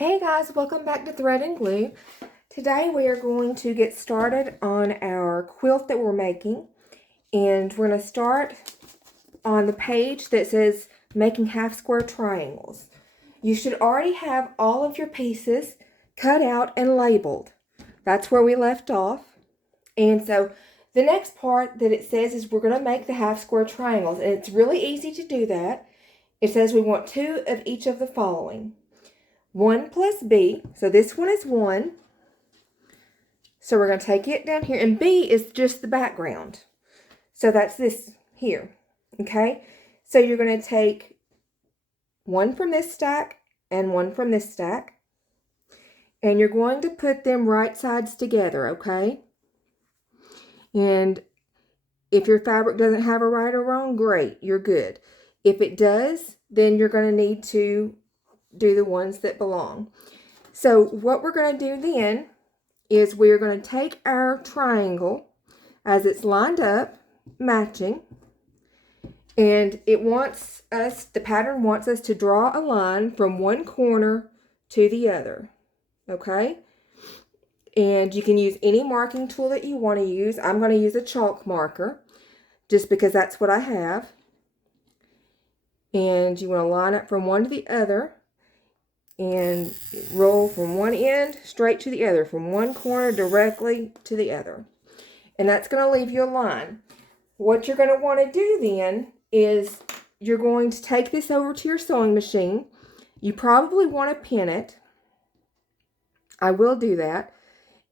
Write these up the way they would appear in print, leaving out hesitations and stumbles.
Hey guys, welcome back to Thread and Glue. Today we are going to get started on our quilt that we're making, and we're going to start on the page that says making half square triangles. You should already have all of your pieces cut out and labeled. That's where we left off. And so the next part that it says is we're going to make the half square triangles, and it's really easy to do that. It says we want 2 of each of the following. 1 plus B, so this one is 1. So we're going to take it down here, and B is just the background. So that's this here, okay? So you're going to take 1 from this stack and 1 from this stack, and you're going to put them right sides together, okay? And if your fabric doesn't have a right or wrong, great, you're good. If it does, then you're going to need to do the ones that belong. So what we're going to do then is we're going to take our triangle as it's lined up, matching, and it wants us, the pattern wants us to draw a line from one corner to the other, okay? And you can use any marking tool that you want to use. I'm going to use a chalk marker just because that's what I have. And you want to line up from one to the other and roll from one end straight to the other, from one corner directly to the other. And that's going to leave you a line. What you're going to want to do then is you're going to take this over to your sewing machine. You probably want to pin it. I will do that.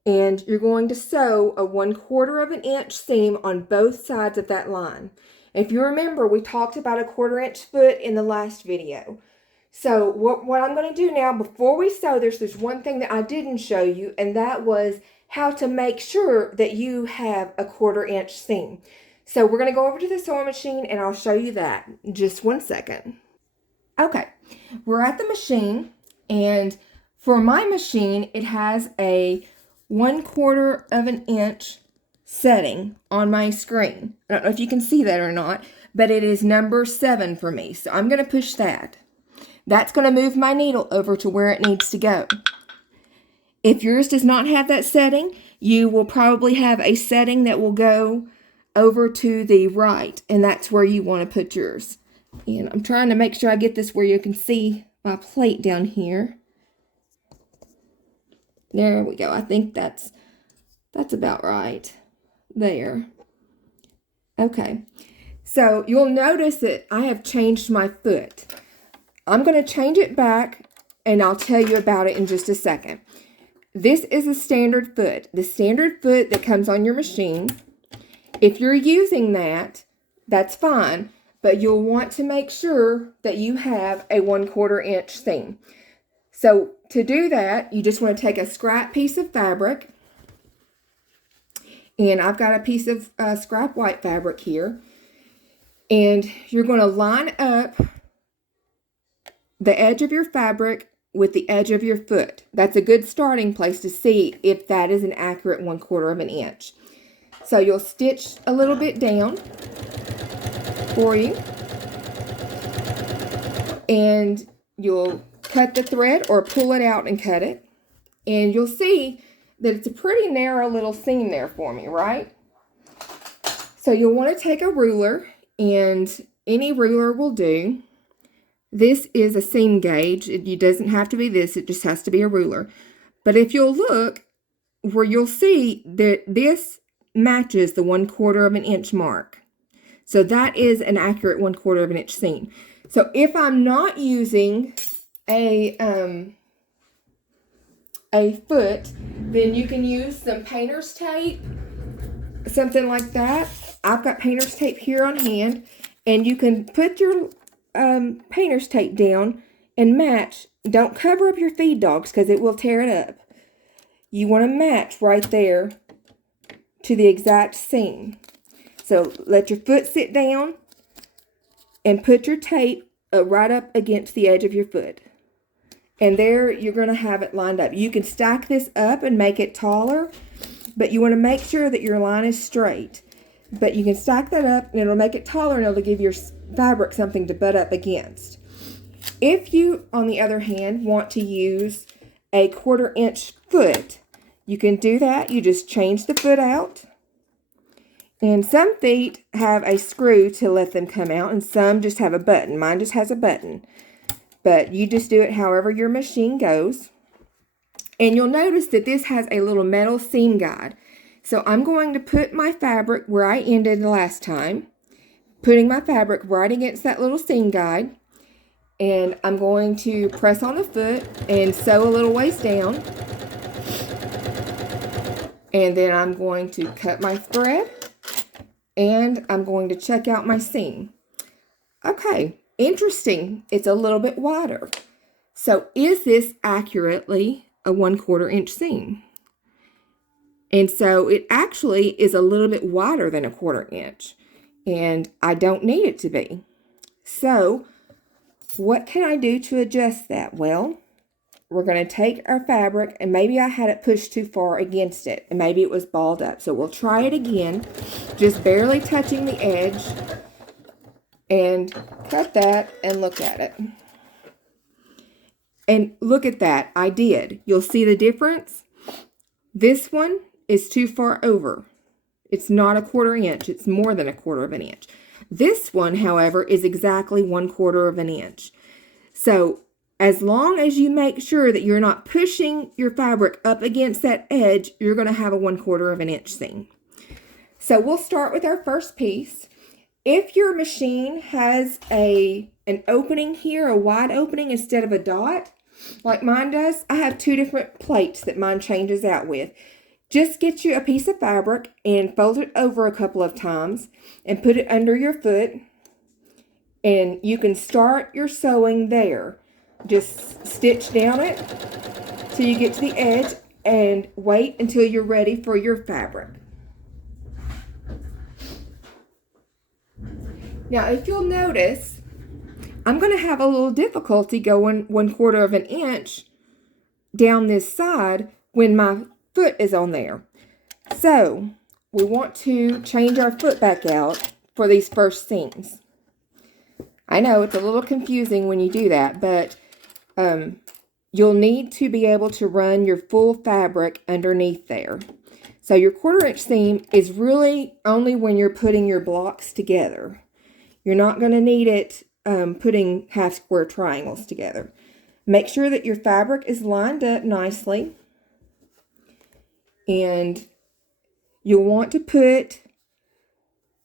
And you're going to sew a 1/4 of an inch seam on both sides of that line. If you remember, we talked about a 1/4 inch foot in the last video. So what I'm going to do now, before we sew this, there's one thing that I didn't show you, and that was how to make sure that you have a 1/4 inch seam. So we're going to go over to the sewing machine, and I'll show you that in just 1 second. Okay, we're at the machine, and for my machine, it has a 1/4 of an inch setting on my screen. I don't know if you can see that or not, but it is number 7 for me, so I'm going to push that. That's going to move my needle over to where it needs to go. If yours does not have that setting, you will probably have a setting that will go over to the right, and that's where you want to put yours. And I'm trying to make sure I get this where you can see my plate down here. There we go. I think that's about right there. Okay. So you'll notice that I have changed my foot. I'm going to change it back, and I'll tell you about it in just a second. This is a standard foot, the standard foot that comes on your machine. If you're using that, that's fine, but you'll want to make sure that you have a 1/4 inch seam. So to do that, you just want to take a scrap piece of fabric, and I've got a piece of scrap white fabric here, and you're going to line up the edge of your fabric with the edge of your foot. That's a good starting place to see if that is an accurate 1/4 of an inch. So you'll stitch a little bit down for you, and you'll cut the thread or pull it out and cut it, and you'll see that it's a pretty narrow little seam there for me, right? So you'll want to take a ruler, and any ruler will do. This is a seam gauge. It doesn't have to be this, it just has to be a ruler. But if you'll look, where you'll see that this matches the 1/4 of an inch mark. So that is an accurate 1/4 of an inch seam. So if I'm not using a foot, then you can use some painter's tape, something like that. I've got painter's tape here on hand, and you can put your painter's tape down and match. Don't cover up your feed dogs because it will tear it up. You want to match right there to the exact seam. So let your foot sit down and put your tape right up against the edge of your foot. And there you're going to have it lined up. You can stack this up and make it taller, but you want to make sure that your line is straight. But you can stack that up, and it'll make it taller, and it'll give your fabric something to butt up against. If you, on the other hand, want to use a 1/4 inch foot. You can do that. You just change the foot out. And some feet have a screw to let them come out, and some just have a button. Mine just has a button. But you just do it however your machine goes. And you'll notice that this has a little metal seam guide. So I'm going to put my fabric where I ended the last time, putting my fabric right against that little seam guide. And I'm going to press on the foot and sew a little ways down. And then I'm going to cut my thread. And I'm going to check out my seam. Okay, interesting. It's a little bit wider. So is this accurately a 1/4 inch seam? And so it actually is a little bit wider than a 1/4 inch. And I don't need it to be. So what can I do to adjust that? Well, we're going to take our fabric, and maybe I had it pushed too far against it, and maybe it was balled up. So we'll try it again, just barely touching the edge, and cut that and look at it. And look at that, I did. You'll see the difference. This one is too far over. It's not a 1/4 inch, it's more than a 1/4 of an inch. This one, however, is exactly 1/4 of an inch. So as long as you make sure that you're not pushing your fabric up against that edge, you're going to have a 1/4 of an inch seam. So we'll start with our first piece. If your machine has an opening here, a wide opening instead of a dot, like mine does, I have 2 different plates that mine changes out with. Just get you a piece of fabric and fold it over a couple of times and put it under your foot. And you can start your sewing there. Just stitch down it till you get to the edge and wait until you're ready for your fabric. Now, if you'll notice, I'm going to have a little difficulty going 1/4 of an inch down this side when my foot is on there. So we want to change our foot back out for these first seams. I know it's a little confusing when you do that, but you'll need to be able to run your full fabric underneath there. So your 1/4 inch seam is really only when you're putting your blocks together. You're not going to need it putting half square triangles together. Make sure that your fabric is lined up nicely. And you'll want to put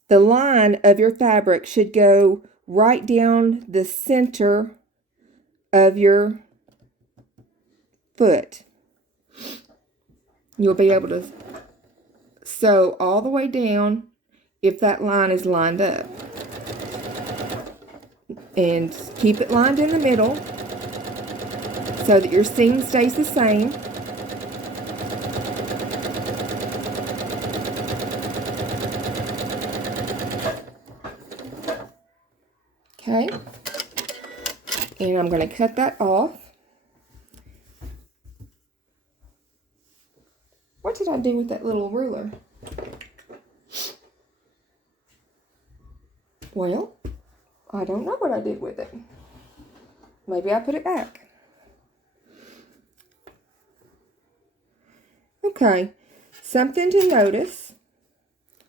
the line of your fabric should go right down the center of your foot. You'll be able to sew all the way down if that line is lined up. And keep it lined in the middle so that your seam stays the same. Okay, and I'm going to cut that off. What did I do with that little ruler? Well, I don't know what I did with it. Maybe I put it back. Okay, something to notice.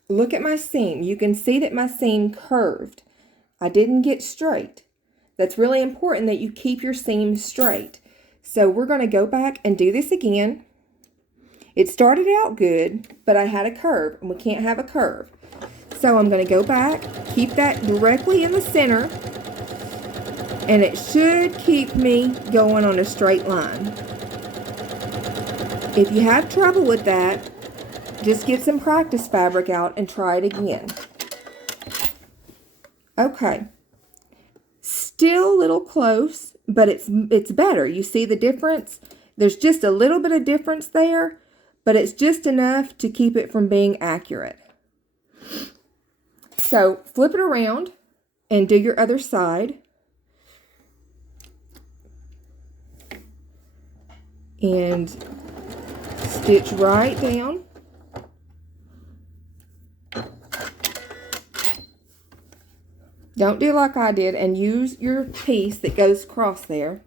Look at my seam. You can see that my seam curved. I didn't get straight. That's really important that you keep your seam straight. So we're going to go back and do this again. It started out good, but I had a curve, and we can't have a curve. So I'm going to go back, keep that directly in the center, and it should keep me going on a straight line. If you have trouble with that, just get some practice fabric out and try it again. Okay, still a little close, but it's better. You see the difference? There's just a little bit of difference there, but it's just enough to keep it from being accurate. So flip it around and do your other side. And stitch right down. Don't do like I did and use your piece that goes across there.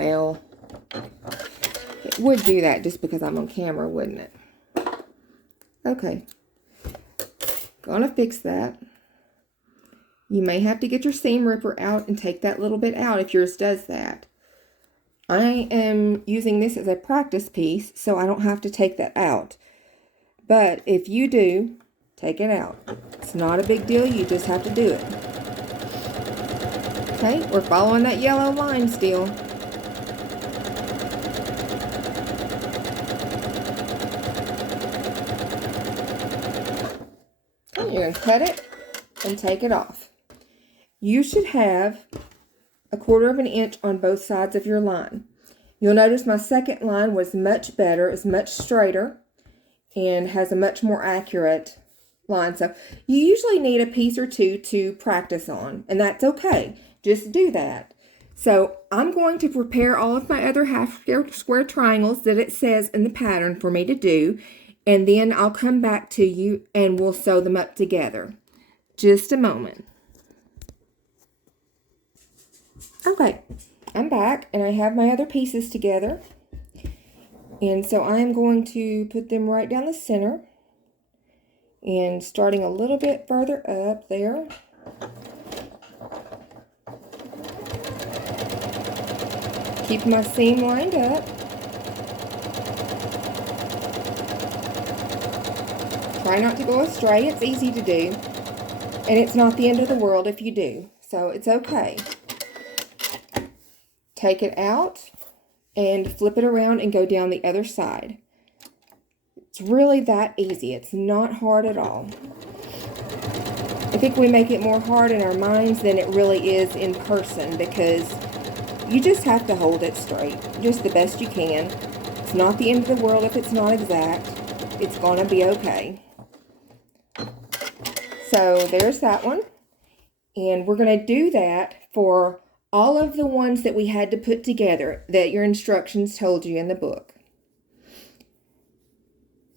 Well, it would do that just because I'm on camera, wouldn't it? Okay. Gonna fix that. You may have to get your seam ripper out and take that little bit out if yours does that. I am using this as a practice piece, so I don't have to take that out. But if you do, take it out. It's not a big deal, you just have to do it. Okay, we're following that yellow line still. Okay, you're going to cut it and take it off. You should have 1/4 of an inch on both sides of your line. You'll notice my second line was much better, is much straighter, and has a much more accurate line. So you usually need a piece or two to practice on, and that's okay. Just do that. So I'm going to prepare all of my other half square triangles that it says in the pattern for me to do, and then I'll come back to you and we'll sew them up together. Just a moment. Okay, I'm back and I have my other pieces together. And so I'm going to put them right down the center and starting a little bit further up there. Keep my seam lined up. Try not to go astray. It's easy to do. And it's not the end of the world if you do. So it's okay. Take it out and flip it around and go down the other side. It's really that easy. It's not hard at all. I think we make it more hard in our minds than it really is in person, because you just have to hold it straight, just the best you can. It's not the end of the world if it's not exact. It's gonna be okay. So there's that one. And we're gonna do that for all of the ones that we had to put together that your instructions told you in the book.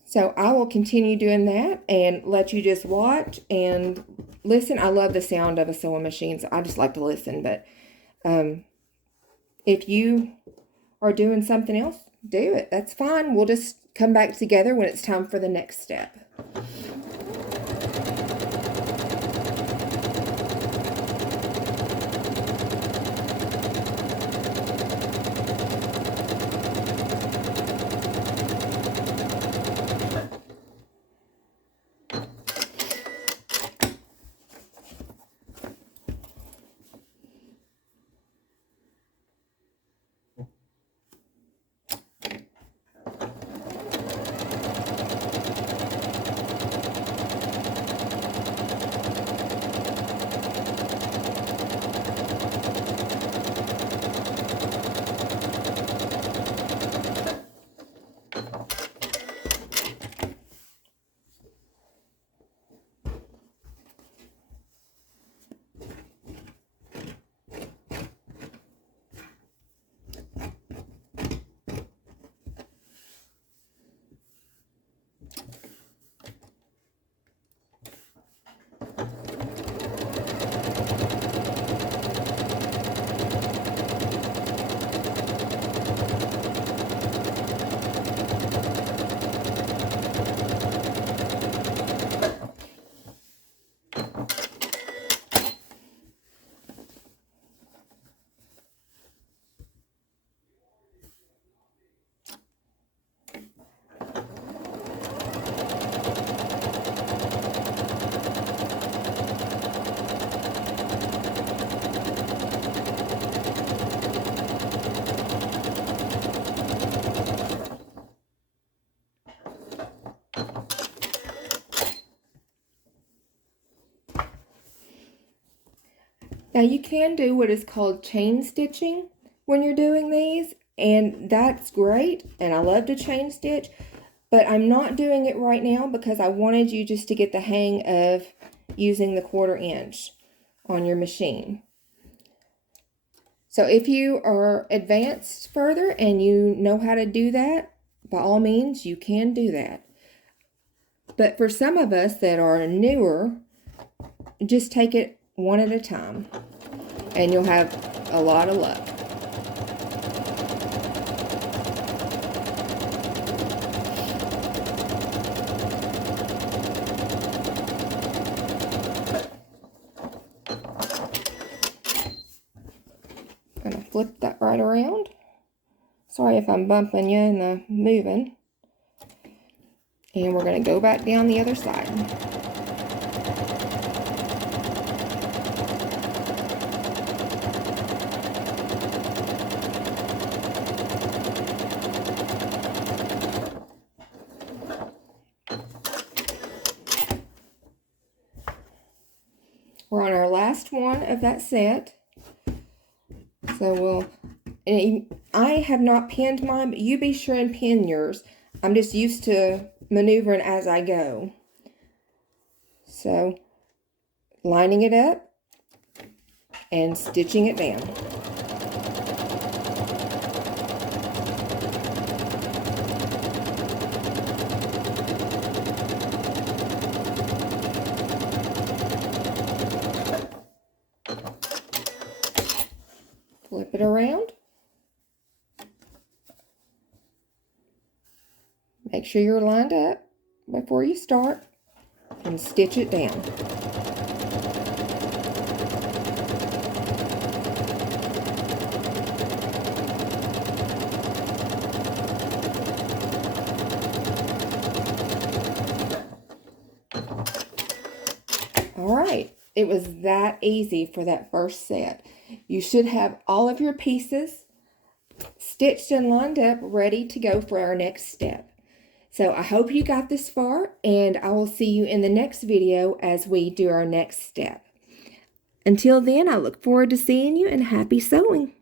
So I will continue doing that and let you just watch and listen. I love the sound of a sewing machine, so I just like to listen. But if you are doing something else, do it. That's fine. We'll just come back together when it's time for the next step. Now you can do what is called chain stitching when you're doing these, and that's great, and I love to chain stitch, but I'm not doing it right now because I wanted you just to get the hang of using the 1/4 inch on your machine. So if you are advanced further and you know how to do that, by all means you can do that. But for some of us that are newer, just take it one at a time, and you'll have a lot of luck. Gonna flip that right around. Sorry if I'm bumping you in the moving. And we're gonna go back down the other side. We're on our last one of that set. So I have not pinned mine, but you be sure and pin yours. I'm just used to maneuvering as I go. So, lining it up and stitching it down. Flip it around. Make sure you're lined up before you start and stitch it down. All right, it was that easy for that first set. You should have all of your pieces stitched and lined up, ready to go for our next step. So I hope you got this far, and I will see you in the next video as we do our next step. Until then, I look forward to seeing you, and happy sewing!